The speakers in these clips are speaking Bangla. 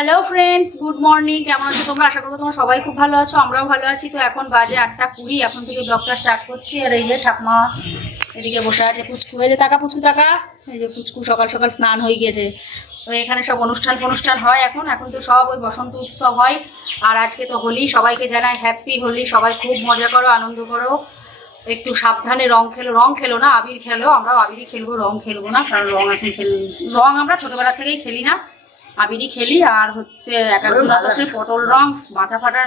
হ্যালো ফ্রেন্ডস গুড মর্নিং কেমন আছো তোমরা? আশা করব তোমরা সবাই খুব ভালো আছো, আমরাও ভালো আছি। তো এখন বাজে আটটা কুড়ি, এখন থেকে ব্লগটা স্টার্ট করছি। আর এই যে ঠাকমা এদিকে বসে আছে পুচকু। এই যে টাকা, পুচকু টাকা? এই যে পুচকু সকাল সকাল স্নান হয়ে গিয়েছে। তো এখানে সব অনুষ্ঠান ফনুষ্ঠান হয় এখন। এখন তো সব ওই বসন্ত উৎসব হয়। আর আজকে তো হোলি। সবাইকে জানাই হ্যাপি হোলি। সবাই খুব মজা করো, আনন্দ করো। একটু সাবধানে রং খেলো। রং খেলো না, আবির খেলো। আমরা আবিরই খেলব, রং খেলব না। কারণ রং এখন খেল রং আমরা ছোটবেলা থেকেই খেলি না। আবিরই খেলি আর হচ্ছে এক একজন তো সেই পটল রং মাথা ফাটার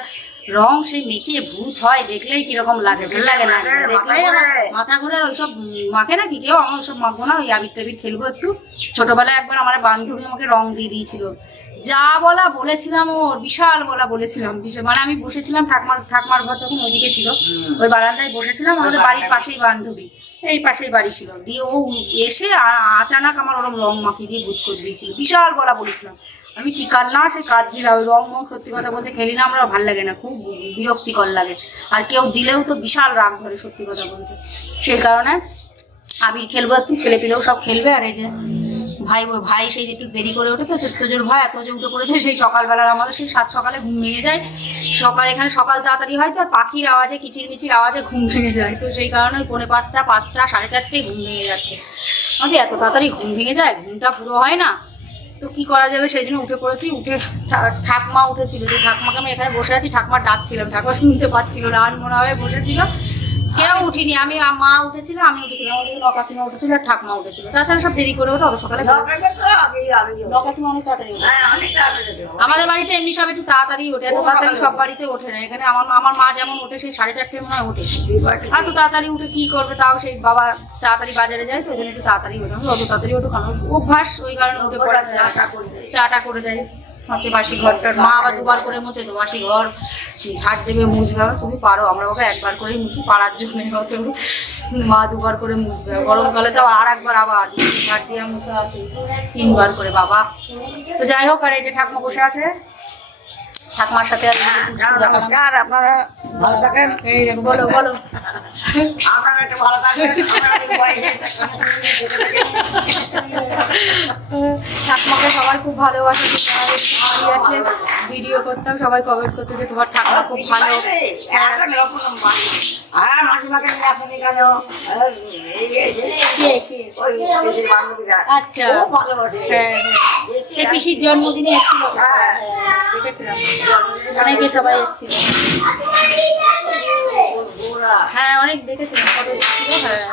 রং সেই মেখে ভূত হয় দেখলেই কীরকম লাগে ভালো লাগে না দেখলেই মাথা ঘুরে ওইসব মাখে না কি কেউ? আমার ওইসব মাখবো না ওই আবির টাবির খেলব একটু। ছোটবেলায় একবার আমার বান্ধবী আমাকে রং দিয়ে দিয়েছিল। যা বলা বলেছিলাম ওর বিশাল বলা বলেছিলাম। বিশাল মানে আমি বসেছিলাম ঠাকমার ঠাকমার ঘর তখন ওইদিকে ছিল। ওই বারান্দায় বসেছিলাম আমাদের বাড়ির পাশেই বান্ধবী। এই পাশেই বাড়ি ছিল। দিয়ে ও এসে আচানক আমার ওরকম রং মাখিয়ে দিয়ে বুধ করে দিয়েছিল। বিশাল বলা বলেছিলাম। আমি কি কান্না সে কাঁদছিলাম ওই রং মং সত্যি কথা বলতে খেলি না আমরা ভালো লাগে না খুব বিরক্তিকর লাগে। আর কেউ দিলেও তো বিশাল রাগ ধরে সত্যি কথা বলতে। সেই কারণে আবির খেলব একটু ছেলে পেলেও সব খেলবে আর এই যে ভাই ভাই সেই একটু দেরি করে ওঠে তো তোজোর ভাই, এত যে উঠে পড়েছে, সেই সকালবেলার আমাদের সেই সাত সকালে ঘুম ভেঙে যায়। সকাল এখানে সকাল তাড়াতাড়ি হয় তো, আর পাখির আওয়াজে কিচির মিচির আওয়াজে ঘুম ভেঙে যায়। তো সেই কারণে ওই পৌনে পাঁচটা পাঁচটা, সাড়ে চারটেই ঘুম ভেঙে যাচ্ছে। আচ্ছা এত তাড়াতাড়ি ঘুম ভেঙে যায়, ঘুমটা পুরো হয় না। তো কি করা যাবে, সেই জন্য উঠে পড়েছি, উঠে ঠাকমা উঠেছিল। যে ঠাকমাকে আমি এখানে বসে আছি, ঠাকমা ডাকছিলাম ঠাকমা শুনতে পাচ্ছিল না আর মনে হয় বসেছিল। কেউ উঠিনি আমি মা উঠেছিল আমি উঠেছিলাম লকাকিমা উঠেছিল আর ঠাকমা উঠেছিল। তাছাড়া সব দেরি করে ওঠে অত সকালে লকাকিমা অনেক তাড়াতাড়ি আমাদের বাড়িতে এমনি সব একটু তাড়াতাড়ি ওঠে এত তাড়াতাড়ি সব বাড়িতে ওঠে না। এখানে আমার আমার মা যেমন ওঠে সেই সাড়ে চারটে মনে হয় ওঠে। আর তো তাড়াতাড়ি উঠে কি করবে তাও সেই বাবা তাড়াতাড়ি বাজারে যায় তো ওই জন্য একটু তাড়াতাড়ি ওঠে। অত তাড়াতাড়ি ওঠো কারণ অভ্যাস ওই কারণে উঠে পড়ে চাটা করে দেয়। হচ্ছে বাসি ঘরটার মা আবার দুবার করে মুছে তো বাসি ঘর ঝাড় দেবে, মুছবে তুমি পারো, আমরা বাবা একবার করেই মুছি পাড়ার জন্য হতো মা দুবার করে মুছবে গরমকালে তো আর একবার আবার, ঝাড় দিয়ে মুছা আছে, তিনবার করে, বাবা। তো যাই হোক, আর এই যে ঠাকুমা বসে আছে ঠাকুমার সাথে আর এই যে পুচকু দেখালাম। আপনারা ভালো থাকেন। বলো বলো। আপনারা একটু ভালো থাকবেন আপনারা একটু বয়সে ঠাকুমাকে সবাই খুব ভালোবাসে ভিডিও করতাম সবাই কমেন্ট করতে যে তোমার ঠাকুমা খুব ভালো। আচ্ছা। ভালোবাসে হ্যাঁ সে পিসির জন্মদিনে এসেছিল। হ্যাঁ। দেখেছিলাম। অনেকে সবাই এসেছিল। হ্যাঁ অনেক দেখেছিলাম। ফটো ছিল হ্যাঁ।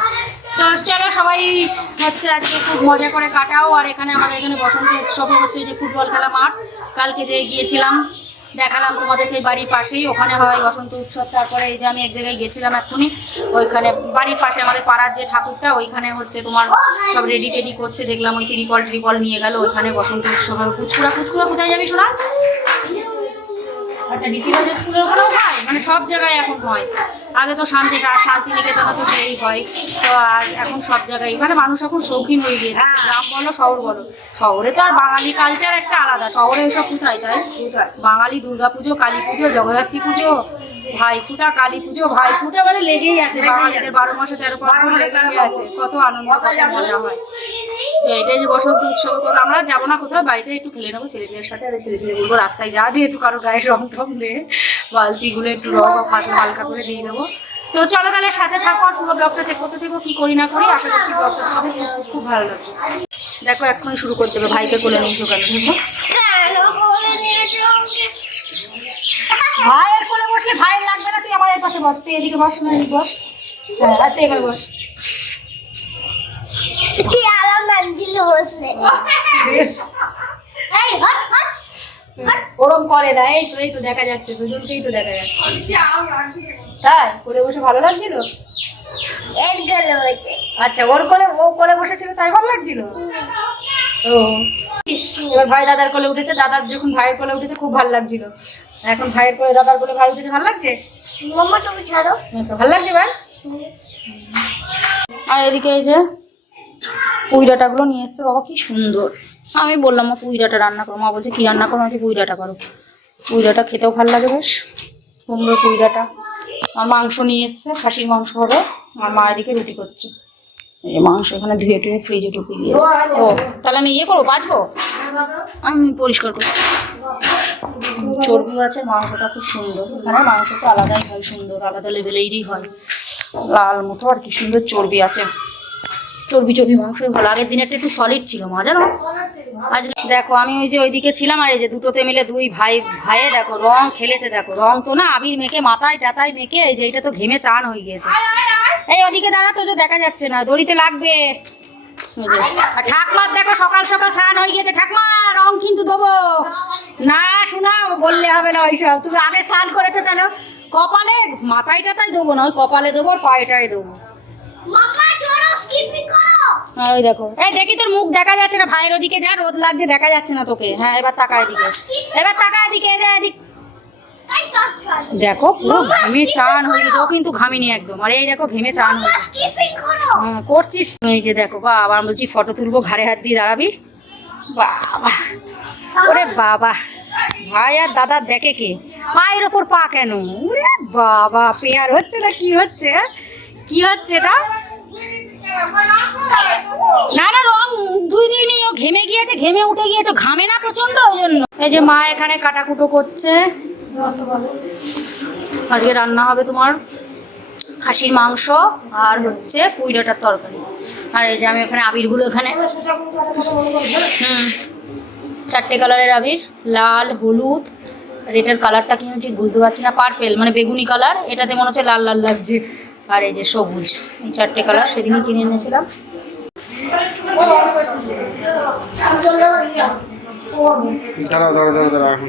তো চলো সবাই হচ্ছে আজকে খুব মজা করে কাটাও, আর এখানে আমাদের এখানে বসন্ত উৎসবে হচ্ছে যে ফুটবল খেলা মাঠ, কালকে যে গিয়েছিলাম, দেখালাম তোমাদেরকে বাড়ির পাশেই, ওখানে হয় বসন্ত উৎসব, তারপরে এই যে আমি এক জায়গায় গেছিলাম এক্ষুনি, ওইখানে বাড়ির পাশে আমাদের পাড়ার যে ঠাকুরটা, ওইখানে হচ্ছে তোমার সব রেডি টেডি করছে, দেখলাম ওই ত্রিপল ট্রিপল নিয়ে গেল, ওইখানে বসন্ত উৎসবের কুচকুড়া কুচকুড়া কোথায় যাবি শোনা আচ্ছা ডিসি কলেজ স্কুলের ওখানেও হয়? মানে সব জায়গায় এখন হয়। আগে তো শান্তি শান্তি নিকেতনে তো সেই হয়। তো আর এখন সব জায়গায় মানে মানুষ এখন শৌখিন হয়ে গিয়েছে। গ্রাম বলো শহর বলো। শহরে তো আর বাঙালি কালচার একটা আলাদা। শহরে এসব কোথায় তাই? বাঙালি দুর্গা পুজো কালী পুজো জগদ্ধাত্রী পুজো ভাই ফুটা কালী পুজো ভাই ফুটা মানে লেগেই আছে বাঙালিদের বারো মাসে তেরো পার্বণ লেগেই আছে। কত আনন্দ কত মজা। হয় তো এটাই যে বসন্ত উৎসব কথা আমরা যাব না কোথাও বাড়িতে একটু খেলে নেব ছেলে ছেলেমেয়ের সাথে আর ছেলেমেয়ে বলব রাস্তায় যা দিয়ে একটু কারও গায়ে রং টং দে বালতিগুলো একটু রং হাতে হালকা করে দিয়ে দেবো। তো চলো তাহলে সাথে থাকো আর পুরো ব্লগটা চেক করতে থাকব কি করি না করি আশা করছি ব্লগটা তোমাদের খুব- ভালো লাগবে। দেখো এক্ষুনি শুরু করতে হবে ভাইকে কোলে নিয়ে কেন দেখো ভাইয়ের কোলে বসলে ভাইয়ের লাগবে না তুই আমার এই পাশে বস তুই এদিকে বস না বস। হ্যাঁ আর তুই এবার বস। কি আরাম লাগছিল বসলে এই হট হট ওরম করে না এই তো এই তো দেখা যাচ্ছে দুজনকেই তো দেখা যাচ্ছে। তাই করে বসে ভালো লাগছিল? এর গেল হয়েছে আচ্ছা ওর কোলে ও কোলে বসেছিল তাই ভালো লাগছিল? ও। এবার ভাই দাদার কোলে উঠেছে দাদার যখন ভাইয়ের কোলে উঠেছে খুব ভালো লাগছিল। এখন ভাইয়ের কোলে দাদার কোলে ভাই উঠেছে ভালো লাগছে? মাম্মা তুমি ছাড়ো আচ্ছা ভালো লাগছে ভাই? আর এদিকে এই যে পুঁই ডাঁটাগুলো নিয়ে এসছে বাবা কি সুন্দর। আমি বললাম মা পুঁই ডাঁটা রান্না করো। মা বলছে কি রান্না করো? আছে পুঁই ডাঁটা করো। পুঁই ডাঁটা খেতেও ভালো লাগে বেশ। কুমড়ো পুঁই ডাঁটা আর মাংস নিয়ে এসছে খাসির মাংস হবে। আর মা এদিকে রুটি করছে। এই মাংস এখানে ধুয়ে টুয়ে ফ্রিজে টুকে দিয়ে ও তাহলে আমি ইয়ে করব বাঁচবো? আমি পরিষ্কার করব চর্বিও আছে, মাংসটা খুব সুন্দর। এখানে মাংস তো আলাদাই হয়, সুন্দর, আলাদা লেভেলেরই হয়। লাল মতো আর কি সুন্দর চর্বি আছে। চর্বি চর্বি, মাংসই ভালো। আগের একটা একটু সলিড ছিল মা, জানো? আজ দেখো, আমি ওই যে ওইদিকে ছিলাম আর এই যে দুটোতে মিলে দুই ভাই, ভাইয়ে দেখো, রং খেলেছে দেখো। রং তো না আবির মেখে, মাথায় টাতায় মেখে, এই যে এটা তো ঘেমে চান হয়ে গিয়েছে। এই ওদিকে দাঁড়া তো যে দেখা যাচ্ছে না, দড়িতে লাগবে। ঠাকমার দেখো সকাল সকাল স্নান হয়ে গিয়েছে। ঠাকমা, রং কিন্তু দেবো। না শোনা বললে হবে না ওইসব। তুমি আগে স্নান করেছ কেন? কপালে মাথায় টাতায় দেবো না, ওই কপালে দেবো আর পায়েটায় দেবো। ওই দেখো। এই দেখি তোর মুখ দেখা যাচ্ছে না, ভাইয়ের ওদিকে যা রোদ লাগছে, দেখা যাচ্ছে না তোকে। হ্যাঁ এবার তাকায় দিকে এবার তাকা এদিকে এদিকে। দেখো পুরো ঘেমে চান হয়ে গেছে। ও কিন্তু ঘামিনি একদম। আর এই দেখো ঘেমে চান হয়ে করছিস? এই যে দেখো বা আবার বলছি ফটো তুলবো, ঘাড়ে হাত দিয়ে দাঁড়াবি? বাবা। ওরে বাবা। ভাই আর দাদা দেখে কে? পায়ের ওপর পা কেন? বাবা, পেয়ার হচ্ছে না কি হচ্ছে? কি হচ্ছে এটা? না না, রং দুই দিনই ও ঘেমে গিয়েছে, ঘেমে উঠে গিয়েছে, ঘামে না প্রচণ্ড ওই জন্য। এই যে মা এখানে কাটাকুটো করছে। আজকে রান্না হবে তোমার খাসির মাংস আর হচ্ছে পুইডাটার তরকারি। আর এই যে আমি এখানে আবিরগুলো এখানে হুম। চারটে কালারের আবির লাল হলুদ। আর এটার কালারটা কিন্তু ঠিক বুঝতে পারছি না পার্পেল মানে বেগুনি কালার। এটাতে মনে হচ্ছে লাল লাল লাগছে। আর এই যে সবুজ এই চারটে কালার সেদিনই কিনে এনেছিলাম। দাঁড়াও দাঁড়াও দাঁড়াও দাঁড়াও এখন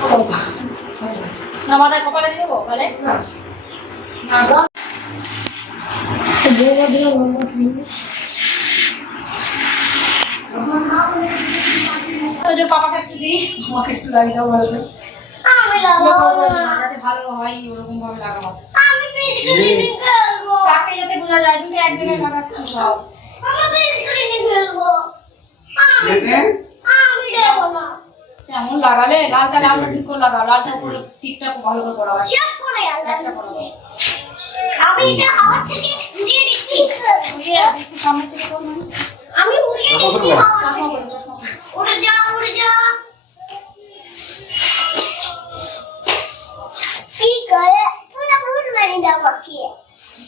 হুম। না মাথায় কপালে দিয়ে কপালে তো যে পাপাকে একটু দিই আমাকে একটু লাগিয়ে দাও ভালো করে। আমি লাগাবো না। যাতে ভালো হয় ওরকম ভাবে লাগাবো। আমি স্ক্রিনিং খেলব চারটে যাতে বোঝা যায় তুমি এক জায়গায় লাগাচ্ছ সব আমি স্ক্রিনিং খেলব আমি? আমি দেবো না। কেমন লাগালে? লালটা লালটা ঠিক করে লাগাও লালটা উপরে টিকটা খুব ভালো করে করা হয় সব করে একটা করো আমি এটা হাওয়া থেকে উড়িয়ে দিচ্ছি। তুই একটু সামনে থেকে করো। আমি পরো, পরো। উড়ে যা উড়ে যা। কি করে? পুরো ভুল মানি দাও বাকি।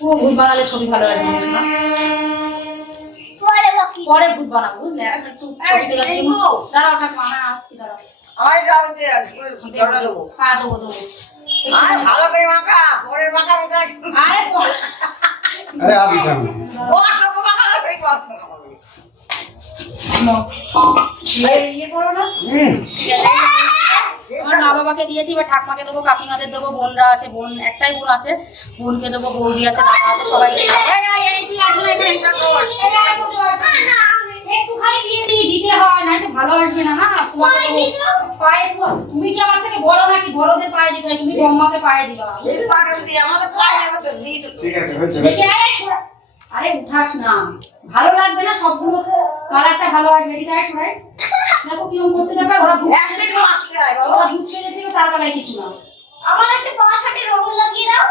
ও ভূত বানালে ছবি ভালো আসবে না? পরে বাকি। পরে ভূত বানাবো বুঝলে? একটু দাঁড়াও ঠাকুমা হ্যাঁ আসছি দাঁড়াও। আমার গাড়িতে দেবো হ্যাঁ দেবো দেবো। আর ভালো করে মাখা পরের মাখা আরে পরে। আরে আবি থাম। ও তোকে মাখা করে মাখা আমার মা বাবাকে দিয়েছি এবার ঠাকমাকে দেবো কাকিমাদের দেবো বোনরা আছে বোন একটাই বোন আছে বোনকে দেবো বৌদি আছে দাদা আছে সবাই একটুখানি দিয়ে দিই দিতে হয় নাই তো ভালো আসবে না না? তোমাকে পায়ে তুমি কি আমার থেকে বড় নাকি? বড়দের পায়ে দিতে হয় তুমি বম্মাকে পায়ে দিবা। ঠিক আছে আরে উঠাস না। ভালো লাগবে না সবগুলো তো কালারটা ভালো আসবে। এদিকে আয় সবাই। দেখো কীরকম করছে দেখো ওরা হয় ওরা ভূত সেরেছিল তার বেলায় কিছু না। আমার একটা বাসাতে রং লাগিয়ে দাও।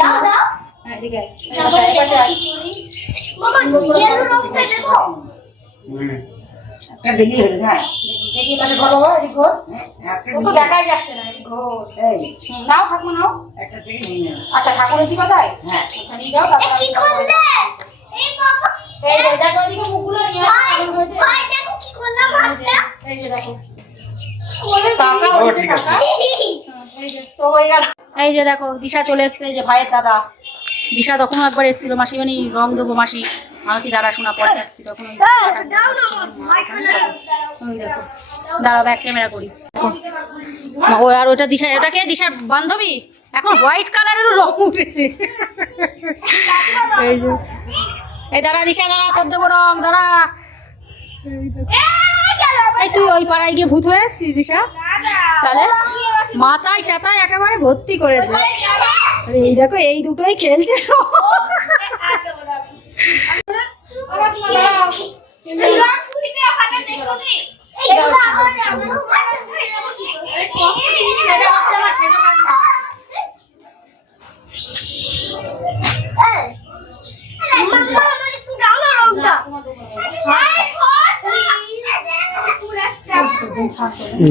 দাও দাও। হ্যাঁ, এদিকে আছে এই পাশে আয়, এই পাশে আয়। মামা ইয়েলো রংটা দেবো হুম। একটা দিলি হলো হ্যাঁ দেখি এই পাশে ঘর বাবা, এদিক ঘর। একটা তো দেখাই যাচ্ছে না, এদিক ঘর। এই নাও ঠাকুমা নাও। একটা থেকে নিয়ে নেবে আচ্ছা ঠাকুরের কি কোথায় হ্যাঁ। আচ্ছা নিয়ে যাও তারপর কি করলে এই বাবা। এই যে দেখো ওইদিকে মুখগুলো নিয়ে আসো, কেমন হয়েছে? ভাই দেখো কি করলাম এই এই যে দেখো। হয়ে। এই যে দেখো দিশা চলে এসছে যে ভাইয়ের দাদা। দিশা তখনও একবার এসেছিল মাসি মানে রং দেবো মাসি। আমি হচ্ছে দাঁড়া শোনা পরে আসছি তখন ওই ওই দেখো দাঁড়া ব্যাক ক্যামেরা করি। ও আর ওটা দিশা ওটাকে দিশার বান্ধবী? এখন হোয়াইট কালারেরও রং উঠেছে। এই যে। এই দাঁড়া দিশা দাঁড়া তোর দেবো রং দাঁড়া। এই তুই ওই পাড়ায় গিয়ে ভূত হয়ে এসছিস দিশা তাহলে মাথায় টাতায় একেবারে ভর্তি করেছে এই দেখো এই দুটোই খেলছে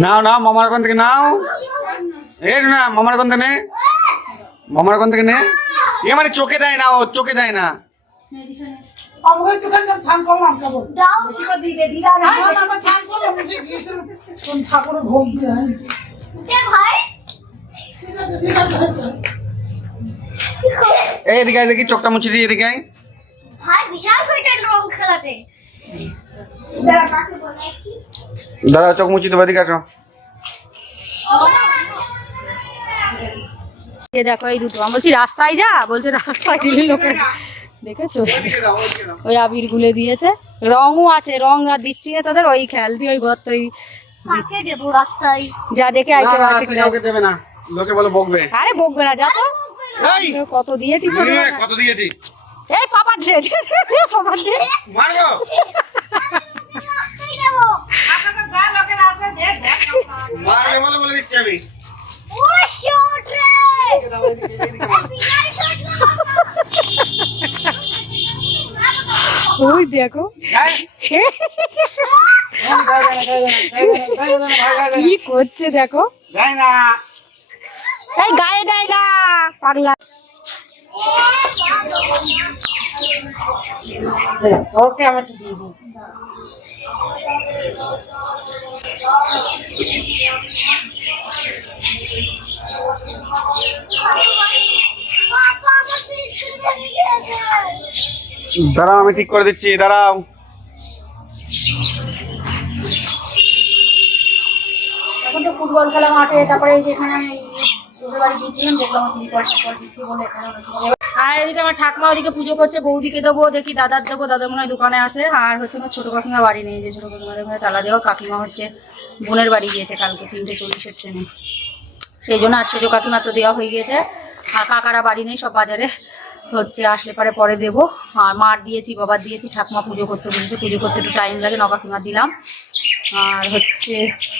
নাও নাও, মামার ওখান থেকে নাও? এই না, মামার ওখান থেকে নে? মামার ওখান থেকে নে? এ মানে চোখে দেয় না, ও চোখে দেয় না। এদিকে দেখি চোখটা মুছে দিয়ে এদিকে। ভাই বিশাল সোয়েটার রং খেলাতে। দাঁড়াও চোখ আসো। দেখো এই দুটো। আমি বলছি রাস্তায় যা? বলছে রাস্তায় দিলে লোকের দেখেছ? ওই আবির গুলে দিয়েছে। রঙও আছে রং আর দিচ্ছি না তোদের ওই খেয়াল দিয়ে ওই দেবো রাস্তায়? যা দেখে আছে দেবে না। লোকে বলে বকবে। আরে বকবে না যা তো। কত দিয়েছি ছোট কত দিয়েছি? এই পাপা দে দে, দে, দে, পাপা দে মারবো রাস্তায় দেবো মারবে বলে বলে দিচ্ছি আমি ও শর্ট রে এদিকে দাও, এদিকে, এদিকে মারো। বিশাল শর্ট ওই দেখো কি করছে দেখো গায়ে দেয় না পাগলা ওকে আমি একটু দিয়ে দিই। দাঁড়াও আমি ঠিক করে দিচ্ছি দাঁড়াও। এখন তো ফুটবল খেলা মাঠে তারপরে এই যে এখানে আমি আর এদিকে আমার ঠাকমা ওদিকে পুজো করছে, বৌদিকে দেবো, দেখি দাদার দেবো, দাদা মনে হয় দোকানে আছে। আর হচ্ছে আমার ছোটো কাকিমা বাড়ি নেই, যে ছোটো কাকিমাদের ঘরে তালা দেওয়া। কাকিমা হচ্ছে বোনের বাড়ি গিয়েছে কালকে, তিনটে চল্লিশের ট্রেনে সেই জন্য আর সেজো কাকিমা তো দেওয়া হয়ে গিয়েছে। আর কাকারা বাড়ি নেই, সব বাজারে। হচ্ছে আসলে পরে পরে দেবো। আর মার দিয়েছি, বাবার দিয়েছি, ঠাকুমা পুজো করতে বসেছে। পুজো করতে একটু টাইম লাগে, ন কাকিমা দিলাম। আর হচ্ছে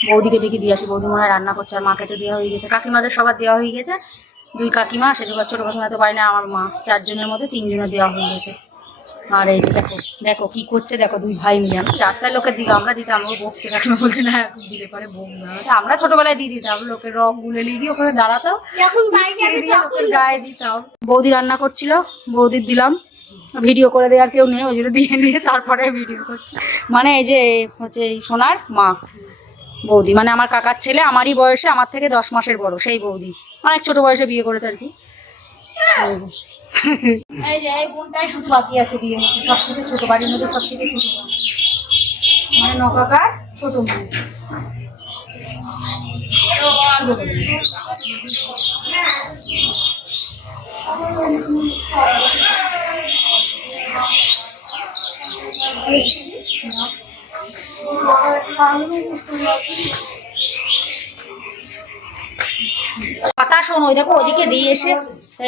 বৌদিকে দেখি দিয়ে আসি। বৌদি মনে রান্না করছে আর মাকে তো দেওয়া হয়ে গেছে। কাকিমাদের সবার দেওয়া হয়ে গেছে। দুই কাকিমা সেজো ছোটো কাকিমা তো পারে না আমার মা। চারজনের মধ্যে তিনজনের দেওয়া হয়ে গেছে। আর এই যে দেখো দেখো কি করছে দেখো দুই ভাই মিলে। আমি রাস্তায় লোকের দিকে আমরা দিতাম? ও বকছে কাকিমা বলছে না এখন দিলে পরে বলছি, আমরা ছোটবেলায় দিয়ে দিতাম লোকের রং গুলে লিয়ে ওখানে দাঁড়াতাম গায়ে দিতাম। বৌদি রান্না করছিল বৌদির দিলাম। ভিডিও করে দেওয়ার কেউ নেই, ওই জন্য দিয়ে নিয়ে তারপরে ভিডিও করছে। মানে এই যে, হচ্ছে এই সোনার মা, বৌদি। মানে আমার কাকার ছেলে, আমারই বয়সে আমার থেকে দশ মাসের বড়, সেই বৌদি। অনেক ছোট বয়সে বিয়ে করেছে আর কি। বাকি আছে বিয়ে সব ছোট, বাড়ির মধ্যে সব মানে নকাকার ছোট। কথা শোন ওই দেখো ওদিকে দিয়ে এসে,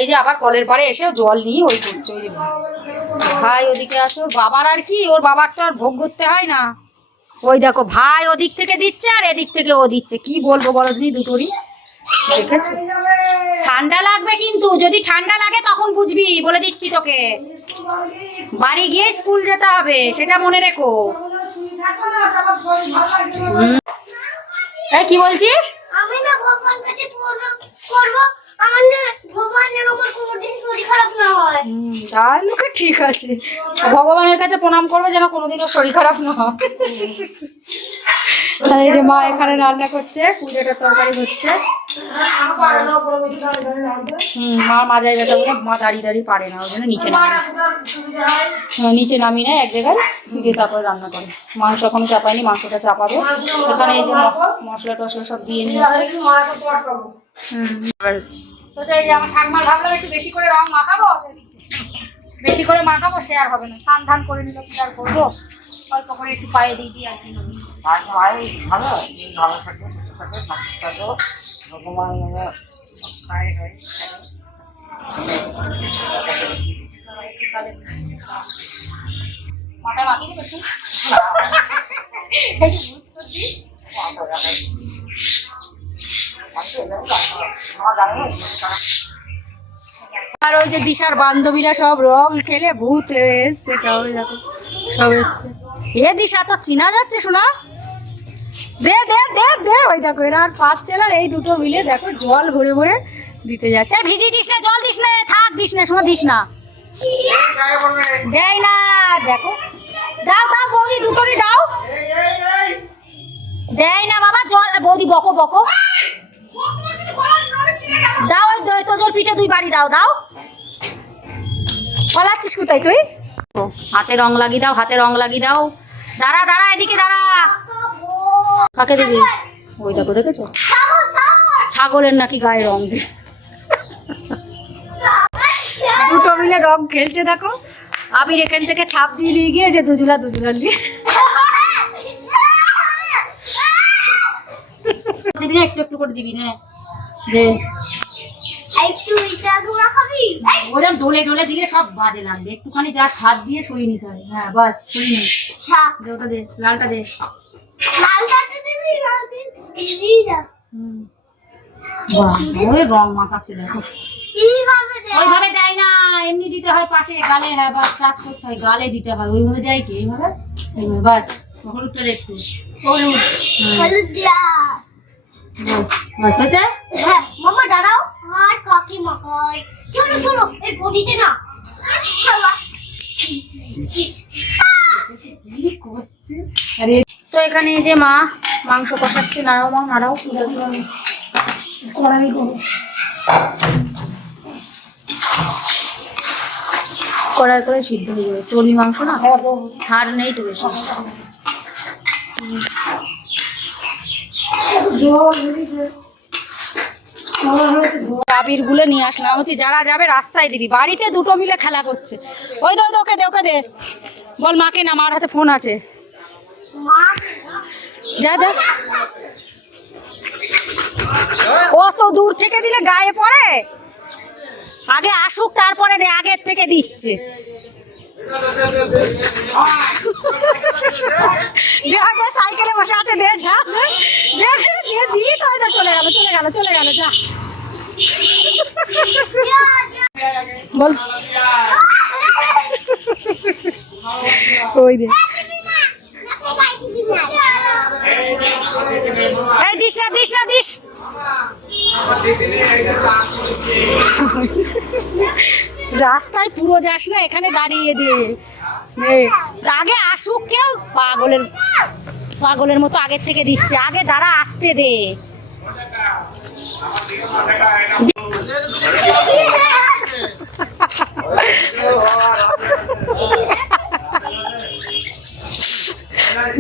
এই যে আবার কলের পাড়ে এসে জল নিয়ে ওই করছে ওই যে ভাই ওদিকে আছে, ওর বাবার আর কি, ওর বাবার তো আর ভোগ করতে হয় না। ওই দেখো, ভাই ওদিক থেকে দিচ্ছে আর এদিক থেকে ও দিচ্ছে, কি বলব বলো তুমি দুটোরই? দেখেছ? ঠান্ডা লাগবে কিন্তু, যদি ঠান্ডা লাগে তখন বুঝবি, বলে দিচ্ছি তোকে। বাড়ি গিয়ে স্কুল যেতে হবে, সেটা মনে রেখো। কি বলছিস আমি না ভগবান কাছে করব না না তাহলে ঠিক আছে। ভগবানের কাছে প্রণাম করবে যেন কোনোদিনও শরীর খারাপ না হয়। এই যে মা এখানে রান্না করছে পুজোটা তরকারি হচ্ছে। মা মা দাঁড়িয়ে পারে না নিচে নামে। হ্যাঁ, নিচে নামিয়ে নেয় এক জায়গায় তারপরে রান্না করে। মাংস এখনও চাপায়নি মাংসটা চাপাবো। এখানে এই যে মশলা টশলা সব দিয়ে নিয়ে হুম এবার হচ্ছে তো এই আমার ঠাকুমার ভাবলাম একটু বেশি করে রং মাখাবো বেশি করে মাখাবো সে আর হবে না। স্নান ধান করে নিল কি আর করব? অল্প করে একটু পায়ে দিয়ে দিই আর কি। হবে। হয় মাথায় মাখিয়ে দিবো? আর ওই যে দিশার বান্ধবীরা সব রং খেলে ভূত এসছে। সব এসছে। এ দিশা, তো চিনা যাচ্ছে শোনা? দে দে দে দে। ওই দেখো, এরা আর পাচ্ছে না। এই দুটো মিলে দেখো, জল ভরে ভরে দিতে যাচ্ছে। ভিজি দিস না, জল দিস না থাক, দিস না, শোনা, দিস না। দেয় না, দেখো। দাও দাও, বৌদি, দুটোরই দাও। দেয় না বাবা, জল, বৌদি, বকো বকো। দাও ওই তোজোর পিঠে দুই বাড়ি দাও দাও। পালাচ্ছিস কোথায় তুই? হাতে রং লাগিয়ে দাও, হাতে রং লাগিয়ে দাও। দাঁড়া দাঁড়া, এদিকে দাঁড়া। কাকে দিবি? ওই দেখো, দেখেছ? ছাগলের নাকি গায়ে রং দিয়ে দুটো মিলে রং খেলছে, দেখো। আবির এখান থেকে ছাপ দিয়ে নিয়ে গিয়ে যে দুজুলা দুজুলা নিয়ে। দিবি না, একটু একটু করে দিবি, না। দে। ওরকম ডোলে ডোলে দিলে সব বাজে লাগবে। একটুখানি জাস্ট হাত দিয়ে সরিয়ে নিতে হবে। হ্যাঁ বাস সরিয়ে নে। আচ্ছা। দে ওটা দে লালটা দে। রং মাখাচ্ছে দেখো। ওইভাবে দেয় না এমনি দিতে হয় পাশে গালে হ্যাঁ বাস টাচ করতে হয় গালে দিতে হয়। ওইভাবে দেয় কি? এইভাবে? এইভাবে বাস। হলুদটা দেখছি হলুদ। হয়েছে হ্যাঁ মামা দাঁড়াও। আর কাকি মাকাই। চলো চলো এই বডিতে না। চলো। আরে তো এখানে যে মা মাংস কষাচ্ছে। নাড়াও মা নাড়াও। কড়াই করো কড়াই করে সিদ্ধ হয়ে যাবে। চর্বি মাংস না? হাড় নেই তো বেশি। আবিরগুলো নিয়ে আসলাম হচ্ছে যারা যাবে রাস্তায় দিবি। বাড়িতে দুটো মিলে খেলা করছে। ওই দো ওকে দে ওকে দে। বল মাকে না, মার হাতে ফোন আছে। যা যা। অত দূর থেকে দিলে গায়ে পড়ে? আগে আসুক, তারপরে দে, আগের থেকে দিচ্ছে। দে সাইকেলে বসে আছে, দে, যা আছে দে দে দে তো চলে গেল চলে গেল চলে গেল, যা। বল। ওই দে। এই দিস না দিস না, দিস। রাস্তায় পুরো যাস না, এখানে দাঁড়িয়ে দে। আগে আসুক কেউ, পাগলের পাগলের মতো আগের থেকে দিচ্ছে। আগে দাঁড়া, আসতে দে।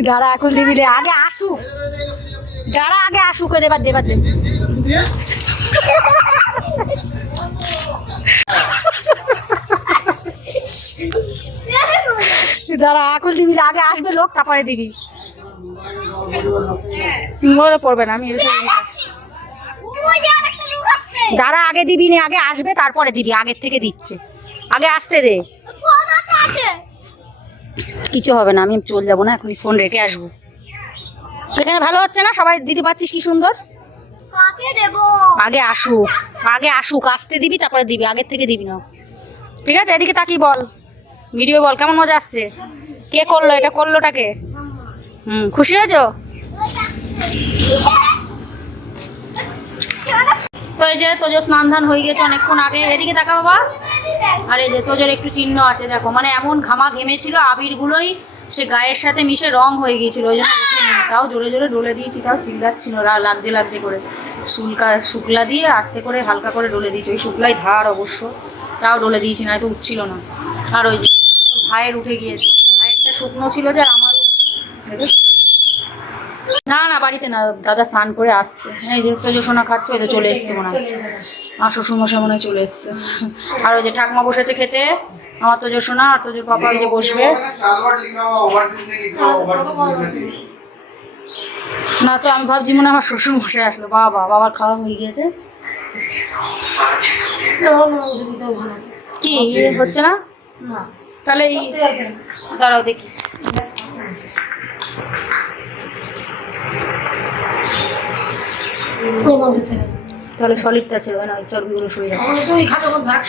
দাঁড়া এখন দিবি আগে আসুক। দাঁড়া, আগে আসুক দেবার দেবার দে। দাঁড়া এখন দিবি আগে আসবে লোক তারপরে দিবি। মনে পড়বে না আমি দাঁড়া আগে দিবি না আগে আসবে তারপরে দিবি আগের থেকে দিচ্ছে। আগে আসতে দে। কিছু হবে না আমি চলে যাব না এখনই ফোন রেখে আসব। এখানে ভালো হচ্ছে না? সবাই দিতে পারছিস কি সুন্দর? আগে আসুক আগে আসুক আসতে দিবি তারপরে দিবি আগের থেকে দিবি না। ঠিক আছে এদিকে তাকি বল। ভিডিও বল, কেমন মজা আসছে? কে করল? এটা করলোটাকে? হুম, খুশি হয়েছো? তো যে স্নান ধান হয়ে গেছে অনেকক্ষণ আগে। এদিকে যে একটু চিহ্ন আছে, দেখো। মানে এমন ঘামা ঘেমেছিল, আবিরগুলোই সে গায়ের সাথে মিশে হয়ে গিয়েছিল। ওই জন্য তাও জোরে জোরে ডলে দিয়েছি, তাও চিল্লাচ্ছিল লাগছে লাগছে করে। শুল্কা শুক্লা দিয়ে আস্তে করে হালকা করে ডলে দিয়েছি। ওই শুক্লাই ধার অবশ্য, তাও ডলে দিয়েছি না তো উঠছিল না। আর ওই যে ভাইয়ের উঠে গিয়েছে। ভাইয়েরটা শুকনো ছিল যে আমারও দেখো। না না বাড়িতে না দাদা স্নান করে আসছে। এই যে তো সোনা খাচ্ছে ওই তো চলে এসছে মনে হয়। আর শ্বশুরমশাই মনে হয় চলে এসছে। আর ওই যে ঠাকমা বসেছে খেতে আমার তো সোনা আর তোজোর পাপা ওই যে বসবে। না তো আমি ভাবছি মনে আমার শ্বশুর মশাই আসলো। বাবা বাবার খাওয়া হয়ে গিয়েছে। কি হচ্ছে না। তাহলে এই দাঁড়াও দেখি। তাহলে সলিডটা ছিল না ওই চর্বিগুলো শরীরে তুই খাতে কোন থাক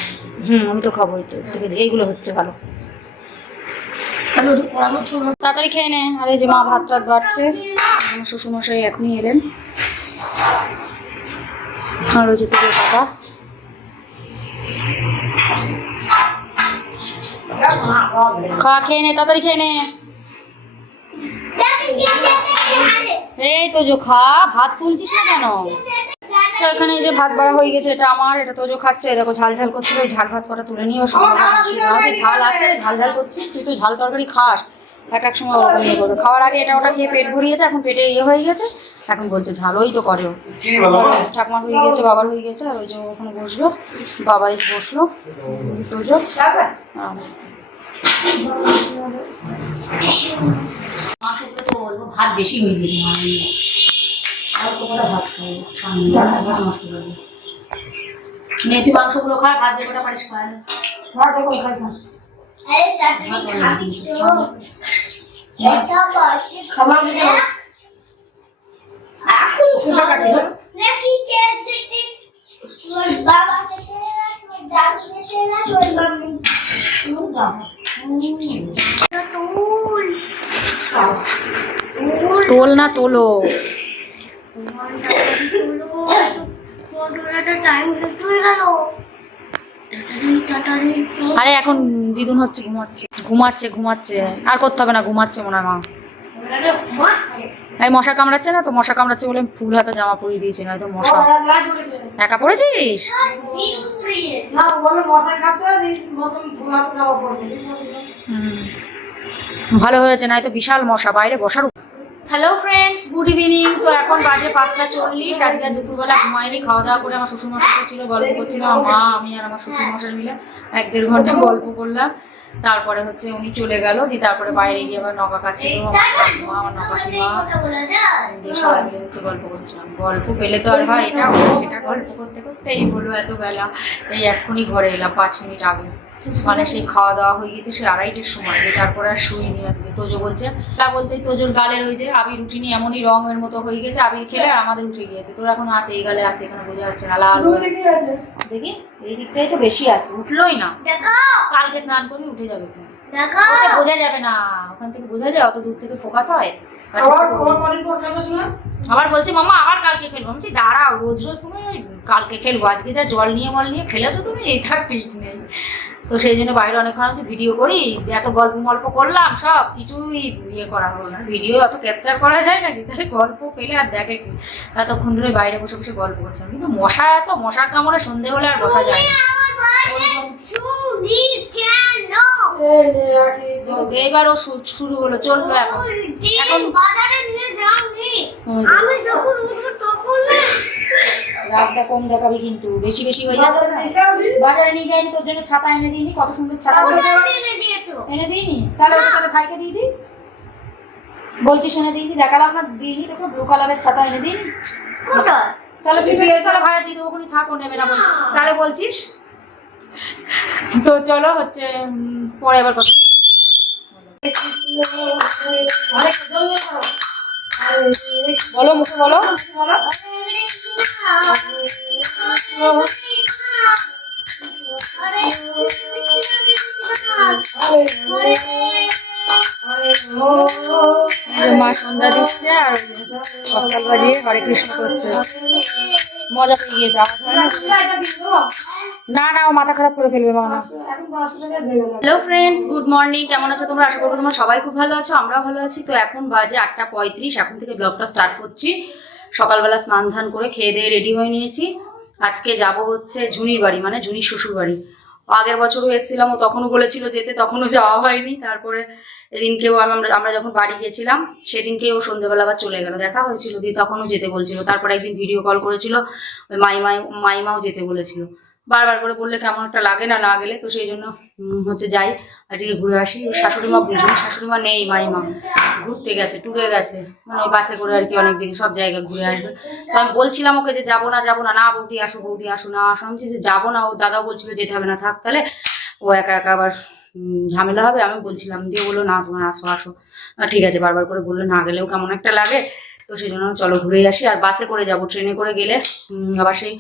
হুম আমি তো খাব এই তো এইগুলো হচ্ছে ভালো। তাড়াতাড়ি খেয়ে নে আর এই যে মা ভাত টাত বাড়ছে আমার শ্বশুরমশাই এখনই এলেন। আর ওই যে তোদের বাবা খা খেয়ে নে তাড়াতাড়ি খেয়ে নে। এই তো যে খা ভাত তুলছিস না কেন? তো এখানে এই যে ভাত বাড়া হয়ে গেছে এটা আমার এটা তোজো খাচ্ছে। দেখো ঝাল ঝাল করছিল ওই ঝাল ভাত কটা তুলে নিয়ে ঝাল আছে ঝাল ঝাল করছিস তুই তো ঝাল তরকারি খাস। এক এক সময় ওরকম ইয়ে করবে খাওয়ার আগে এটা ওটা খেয়ে পেট ভরিয়েছে এখন পেটে ইয়ে হয়ে গেছে। এখন বলছে ঝাল ওই তো করে। ও ঠাকুমার হয়ে গেছে বাবার হয়ে গেছে আর ওই যে ওখানে বসল বাবাই বসল। তোজো আর মাংসগুলো তো বলব ভাত বেশি হয়ে গেছে আর তো কটা ভাত খাই ভাত নষ্ট করে দিই। তুই মাংসগুলো খা ভাত যে কটা পারিস খা ভাত খাবি খাবার শসা কাটি দেখি তোর বাবা তুল না, তোলো। আরে এখন দিদুন হচ্ছে, ঘুমাচ্ছে ঘুমাচ্ছে ঘুমাচ্ছে। আর করতে হবে না, ঘুমাচ্ছে মনে হয় মা। এই মশা কামড়াচ্ছে না তো? মশা কামড়াচ্ছে বলে ফুল হাতে জামা পরিয়ে দিয়েছে নয়তো মশা। একা পড়েছিস? মশাই। ভালো হয়েছে নয়তো বিশাল মশা বাইরে বসার হ্যালো ফ্রেন্ডস গুড ইভিনিং তো এখন বাজে পাঁচটা চল্লিশ আজকে আর দুপুরবেলা ঘুমাইনি খাওয়া দাওয়া করে আমার শ্বশুরমশাই ছিল গল্প করছিলাম মা আমি আর আমার শ্বশুরমশাই মিলে এক দেড় ঘণ্টা গল্প করলাম। তারপরে হচ্ছে উনি চলে গেল দিয়ে তারপরে বাইরে গিয়ে আবার নকাকা ছিল আমার ঠাকুমা আমার নকাকিমা দিয়ে সবাই মিলে হচ্ছে গল্প করছিলাম গল্প পেলে তো আর হয় এটা সেটা গল্প করতে করতে এই হলো এত বেলা। এই এক্ষুনি ঘরে এলাম পাঁচ মিনিট আগে। মানে সেই খাওয়া দাওয়া হয়ে গেছে সে আড়াইটের সময় দিয়ে তারপরে আর শুইনি আজকে। তোজো বলছে তা বলতেই তোজোর গালের ওই যে আবির উঠিনি এমনই রঙের মতো হয়ে গেছে আবির খেলে আর আমাদের উঠে গিয়েছে। তোর এখন আছে এই গালে আছে এখানে বোঝা যাচ্ছে না লাল দেখি এই দিকটাই তো বেশি আছে উঠলোই না। কালকে স্নান করে উঠে যাবে দেখো। বোঝা যাবে না। ওখান থেকে বোঝা যায় অত দূর থেকে ফোকাস হয়। আবার বলছে মামা আবার কালকে খেলব। আমি দাঁড়াও রোজ রোজ তুমি কালকে খেলব। আজকে যা জল নিয়ে মল নিয়ে খেলেছো তুমি এটা ঠিক নেই। তো সেই জন্য বাইরে অনেকক্ষণ হচ্ছে ভিডিও করি। এত গল্প মল্প করলাম সব কিছুই ইয়ে করা হলো না। ভিডিও অত ক্যাপচার করা যায় নাকি? তাহলে গল্প পেলে আর দেখে কি? এতক্ষণ ধরে বাইরে বসে বসে গল্প করছিলাম। কিন্তু মশা এত মশার কামড়ে সন্ধে হলে আর বসা যায় না। এইবার ও শুরু হলো চলল এখন। এখন- বাজারে নিয়ে যাওনি আমি যখন উঠবো তখন রাতটা কম দেখাবি কিন্তু বেশি বেশি হয়ে যাচ্ছে না? বাজারে নিয়ে যাইনি তোর জন্য ছাতা এনে দিইনি কত সুন্দর ছাতা এনে দিয়েছ। এনে দিইনি? তাহলে ওটা তাহলে ভাইকে দিয়ে দিই? বলছিস এনে দিইনি? দেখালাম না দিইনি তোকে ব্লু কালারের ছাতা এনে দিই তাহলে তাহলে ভাইয়া দিয়ে দেবো ওখানে থাকো নেবে না বলছিস তাহলে বলছিস? তো চলো হচ্ছে পরে আবার কথা। বলো, মুখে বলো। মা, সন্ধ্যা দিচ্ছে আর সকাল বাজিয়ে হরে কৃষ্ণ করছে। মজা পেয়ে গিয়েছে। আওয়াজ না না মাথা খারাপ করে ফেলবে হ্যালো ফ্রেন্ডস গুড মর্নিং কেমন আছো তোমরা? আশা করব তোমরা সবাই খুব ভালো আছো, আমরাও ভালো আছি। তো এখন বাজে আটটা পঁয়ত্রিশ, এখন থেকে ব্লগটা স্টার্ট করছি। সকালবেলা স্নান ধান করে খেয়ে দিয়ে রেডি হয়ে নিয়েছি। আজকে যাব হচ্ছে ঝুনির বাড়ি মানে ঝুনির শ্বশুর বাড়ি। আগের বছরও এসেছিলাম, ও তখনও বলেছিল যেতে, তখনও যাওয়া হয়নি। তারপরে এদিনকেও আমরা আমরা যখন বাড়ি গেছিলাম সেদিনকে ও সন্ধ্যেবেলা আবার চলে গেল। দেখা হয়েছিল, দিয়ে তখনও যেতে বলছিল। তারপরে একদিন ভিডিও কল করেছিল, ওই মাইমাই মাইমাও যেতে বলেছিল। বারবার করে বললে কেমন একটা লাগে না না গেলে, তো সেই জন্য হচ্ছে যাই। আজকে ঘুরে আসি। ওর শাশুড়ি মা বুঝলি শাশুড়ি মা নেই ঘুরতে গেছে ট্যুরে গেছে। মানে বাসে করে আর কি অনেকদিন সব জায়গায় ঘুরে আসবে। তো আমি বলছিলাম ওকে যে, যাব না যাব না না বৌদি আসো বৌদি আসো, না আসো। আমি যে, যাব না। ও দাদাও বলছিল যেতে হবে না, থাক তাহলে। ও একা একা আবার ঝামেলা হবে। আমি বলছিলাম, দিয়ে বলল, না তোমার আসো আসো। ঠিক আছে। বারবার করে বলল, না গেলেও কেমন একটা লাগে। তো সেই জন্য চলো ঘুরেই আসি। আর বাসে করে যাব। ট্রেনে করে গেলে আবার সেই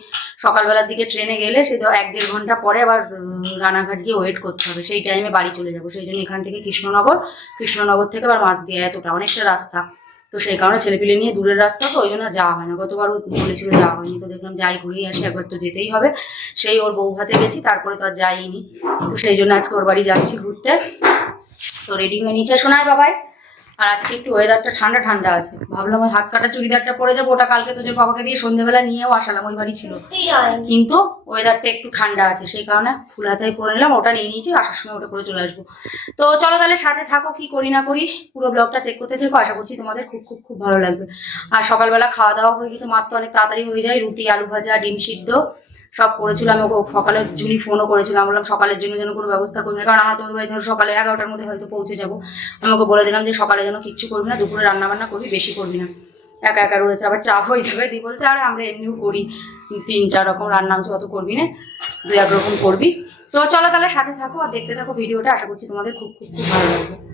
সকালবেলার দিকে ট্রেনে গেলে সে এক দেড় ঘণ্টা পরে আবার রানাঘাট গিয়ে ওয়েট করতে হবে। সেই টাইমে বাড়ি চলে যাব। সেই জন্য এখান থেকে কৃষ্ণনগর কৃষ্ণনগর থেকে আবার মাছ দিয়ে এতটা, অনেকটা রাস্তা। তো সেই কারণে ছেলেপিলে নিয়ে দূরের রাস্তা তো, ওই জন্য যাওয়া হয় না। গতবারও বলেছিল যাওয়া হয়নি। তো দেখলাম যাই, ঘুরেই আসি। একবার তো যেতেই হবে। সেই ওর বউ হাতে গেছি, তারপরে তো আর যাইনি। তো সেই জন্য আজকে ওর বাড়ি যাচ্ছি ঘুরতে। তো রেডি হয়ে নিচে শোনায় বাবাই। আর আজকে একটু ওয়েদারটা ঠান্ডা ঠান্ডা আছে। ভাবলাম ওই হাত কাটা চুড়িদারটা পরে যাব ওটা কালকে তোদের বাবাকে দিয়ে সন্ধ্যেবেলা নিয়েও আসালাম ওই বাড়ি ছিল। কিন্তু ওয়েদারটা একটু ঠান্ডা আছে সেই কারণে ফুল হাতায় পরে নিলাম ওটা নিয়ে নিয়েছি আসার সময় ওটা করে চলে আসব। তো চলো তাহলে সাথে থাকো কি করি না করি পুরো ব্লগটা চেক করতে থেকো আশা করছি তোমাদের খুব খুব খুব ভালো লাগবে। আর সকালবেলা খাওয়া দাওয়া হয়ে গেছে মাত্র অনেক তাড়াতাড়ি হয়ে যায় রুটি আলু ভাজা ডিম সিদ্ধ। সব করেছিলাম, ওকে সকালে জুনি ফোনও করেছিলাম বললাম সকালের জন্য যেন কোনো ব্যবস্থা করবি না, কারণ আমরা তোদের বাড়ি ধরো সকালে এগারোটার মধ্যে হয়তো পৌঁছে যাব। আমি ওকে বলে দিলাম যে সকালে যেন কিচ্ছু করবি না, দুপুরে রান্না বান্না করবি, বেশি করবি না। একা একা রয়েছে, আবার চাপ হয়ে যাবে দিয়ে বলছে, আরে আমরা এমনিও করি, তিন চার রকম রান্না হচ্ছে অত করবি না দু এক রকম করবি। তো চলো তাহলে সাথে থাকো আর দেখতে থাকো ভিডিওটা, আশা করছি তোমাদের খুব খুব খুব ভালো লাগবে।